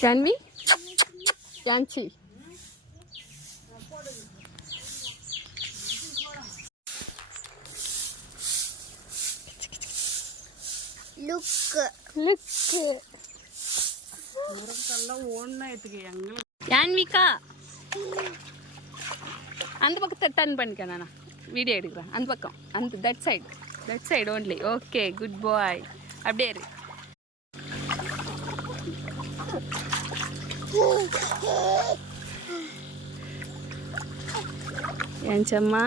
Janvi? Janchi. Look. Janvika. அந்த பக்கத்தை turn பண்ணிக்க நானா வீடியோ எடுக்கிறேன் அந்த பக்கம் அந்த that side only okay good bye அப்படியே இரு ஏஞ்சம்மா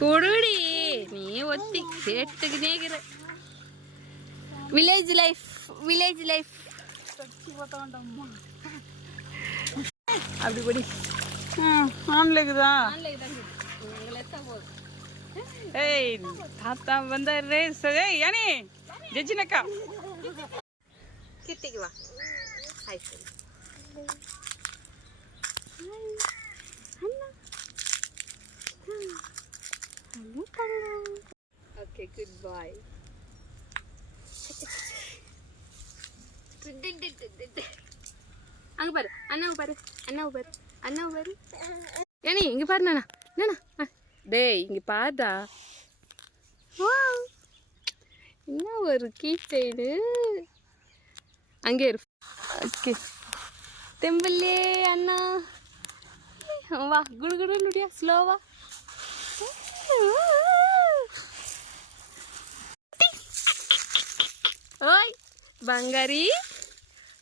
குடுடி நீ ஒத்தி கேட்டுக்கினேக்கிற வில்லேஜ் லைஃப் அப்படி படி ஆன்லைக்குதா ஏய் தாத்தா வந்தாரு சரி யானி ஜெஜினக்கா கிட்டிக்கு வா ஹாய் சொல்லு ஓகே குட் பாய் அங்க பாரு அண்ணாவை பாரு ஏனி இங்க பாரு நானா டேய் இங்க பாருடா என்ன ஒரு கீ செயினு அங்கே இரு ஓகே தெம்பிள்ளையே அண்ணா வா குடு முடியா ஸ்லோவா ஓய் பங்காரி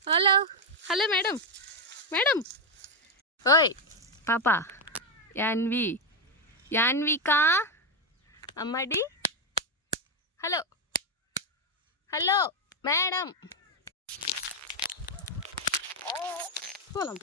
ஹலோ மேடம் ஓய் பாப்பா யான்விகா அம்மாடி ஹலோ மேடம் போலாம்